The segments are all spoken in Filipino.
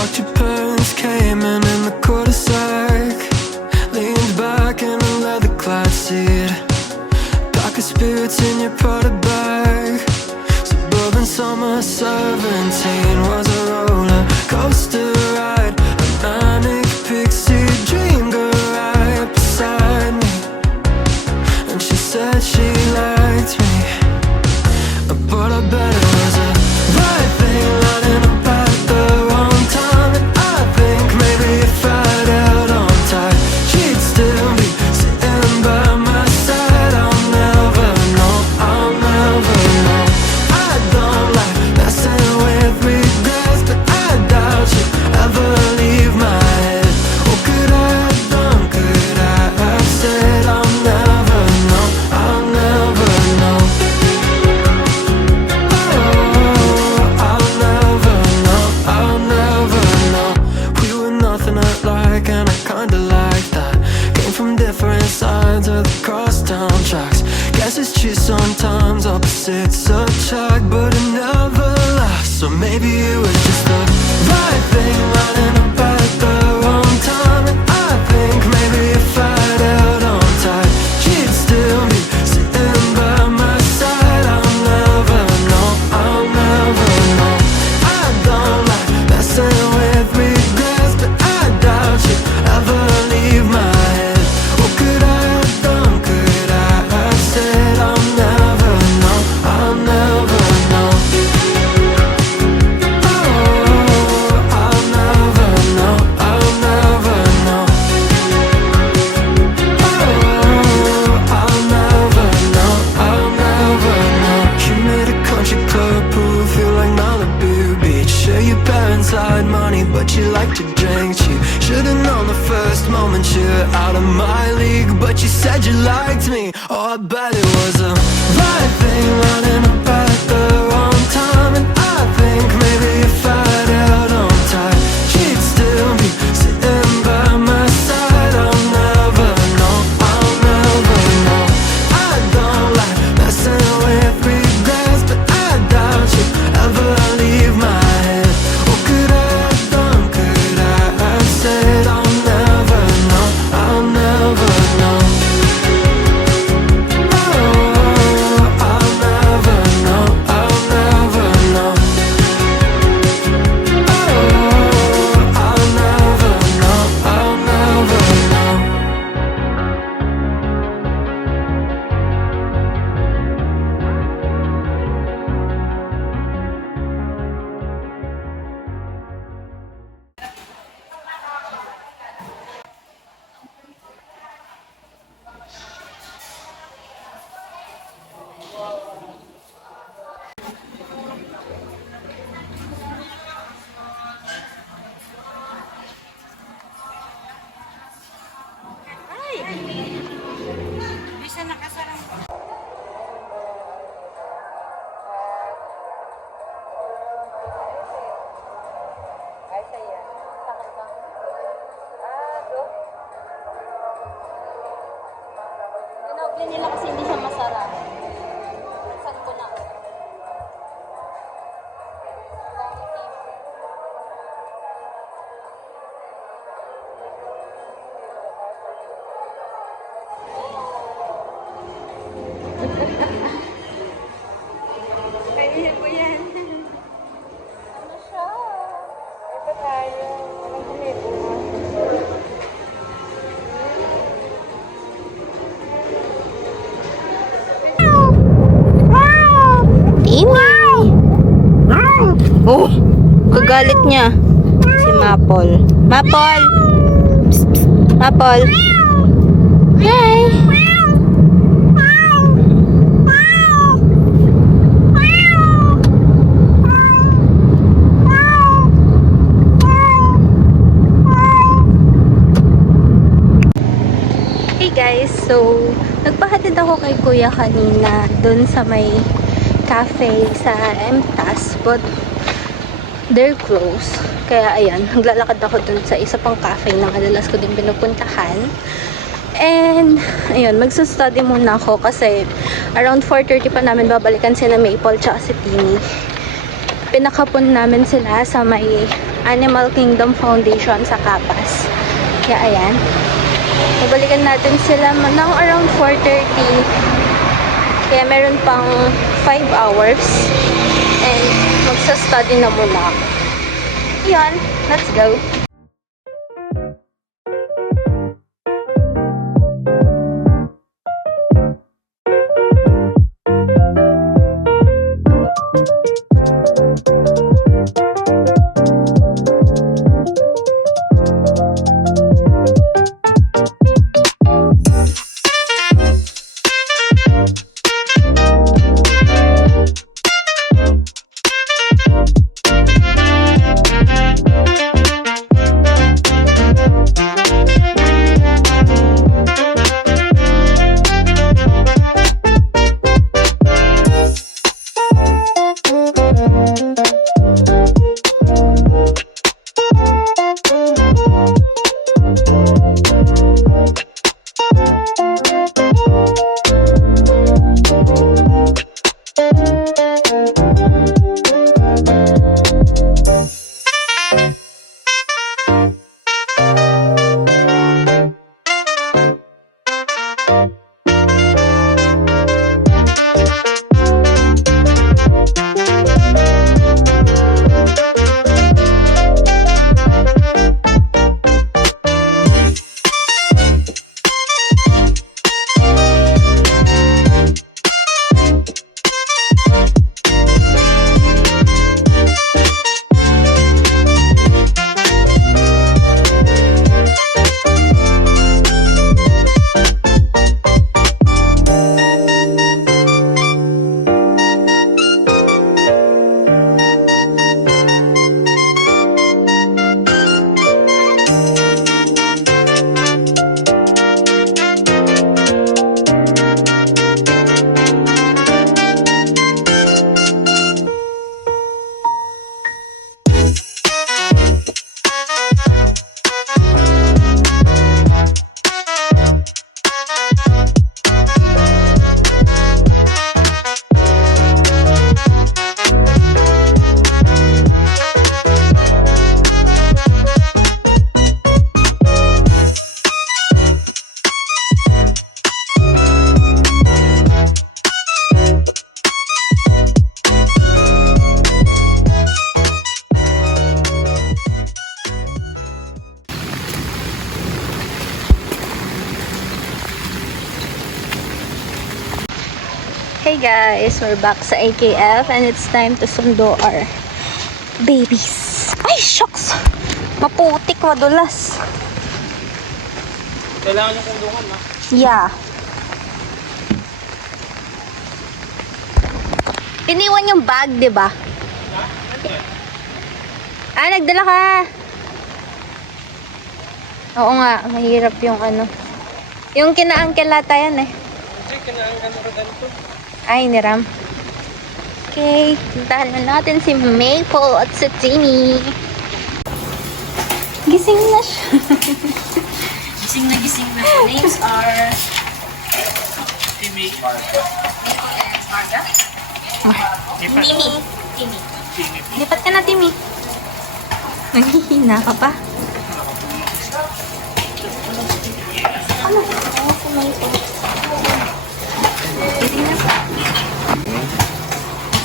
Watch your parents came in the cul-de-sac. Leaned back in a leather-clad seat. Pack of spirits in your Prada bag. Suburban summer 17 was a roller coaster ride. A manic pixie dream girl right beside me. And she said she liked me, but I bet it was a right thing lining up at the wrong time. And I think maybe if I'd held on tight, she'd still be sitting by my side. I'll never know, I'll never know. I don't like messing with regrets, but I doubt you'd ever leave my head. What could I have done, could I have said? I'll never know, I'll never know. Sides of the crosstown tracks. Guess it's true sometimes opposites attract, but it never lasts. So maybe it was just the right thing lining up at the wrong time. And I think maybe if I'd held on tight, she'd still be sitting by my side. I'll never know, I'll never know. I don't like messing with regrets, but I doubt you'd ever leave my head. What could I have done, could I have said? I'll never know, I'll never know. Oh, I'll never know, I'll never know. Oh, I'll never know, I'll never know. You made a country club pool feel like Malibu Beach. Sure, your parents had money, but you like to drink cheap. Should've known the first moment you're out of my league, but you said you liked me. Oh, I bet it was a right thing lining up at the wrong time. And I think maybe if I'd held on tight, she'd still be sitting by my side. I'll never know, I'll never know. I don't like messing with regrets, but I doubt you'd ever leave my head. What could I have done, could I have said? I'll never know, I'll never know. Oh, I'll never know, I'll never know. Oh, I'll never know, I'll never know. Bisa nakasarang. Ay, saya. Sakit ka? Do. Dinoble nila kasi hindi siya masarap. Saan ko na? Kaya ko yan. Ano siya? Ito tayo. Walang kumibuha. Timmy! Oh! Kagalit niya. Si Mapol. Mapol! Psst, psst. Mapol! Hi! Hey guys! So, nagpahatid ako kay Kuya kanina dun sa may cafe sa MTAS, but they're closed. Kaya ayan, naglalakad ako dun sa isa pang cafe na kadalas ko din pinupuntahan. And ayun, magsustudy muna ako kasi around 4:30 pa namin babalikan sina Maple tsaka si Timmy. pinakapon namin sila sa may Animal Kingdom Foundation sa Capas. Kaya ayan. Babalikan natin sila ng around 4:30. Kaya meron pang 5 hours. And magsa-study na muna ako. Ayan, let's go. Hey guys, we're back sa AKF and it's time to sundo our babies. Ay, shucks! Maputik, madulas. Kailangan yung kulungan, ma. Yeah. Iniwan yung bag, di ba? Ah, nagdala ka. Oo nga, mahirap yung ano. Yung kina-uncle ata yan eh. Kasi kinaangkan mo ka ganito. Ay, niram. Okay, puntahan na natin si Maple at si Timmy. Gising na siya. Gising na gising na. Names are... Timmy. Marga? Timmy. Timmy. Lipat ka na, Timmy. Naghihina ka pa. Ano? Oh, si Maple. Gising na siya.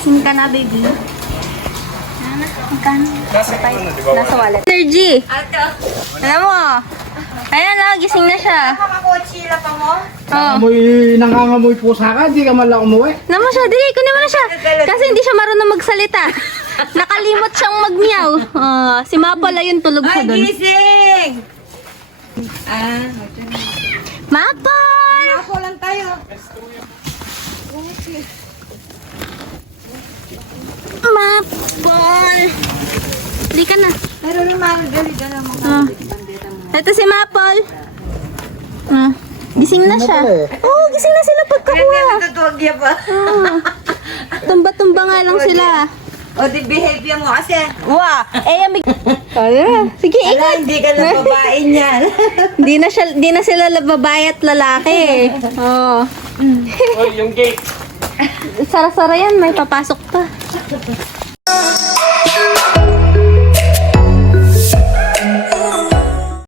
Gising ka na, baby. Magkano? Nasa wallet. Energy! Alam mo, ayan o, gising na siya. Makakutsila pa mo? Oh. Nangangamoy po sa akin, hindi ka man lang umuwi. Alam mo siya, dili, kunin mo na siya. Kasi hindi siya marunong magsalita. Nakalimot siyang magmiyaw. Oh, si Mapol, ayun, tulog siya doon. Gising! Mapol! Ako lang tayo. Mapol! Di ka na. Pero naman, dali-dala mo ka. Oh. Ito si Mapol. Oh. Gising na siya. Oh, gising na sila pagkakuha. Natutuwag niya pa. Oh. Tumba-tumba nga lang sila. O, di behavior mo kasi. Wow! Eh, amig... Oh, sige, Ala, ikot. hindi ka na babae niyan. Di na sila babae at lalaki. Oh. Oh, yung gate. Sara-sara yan, may papasok pa.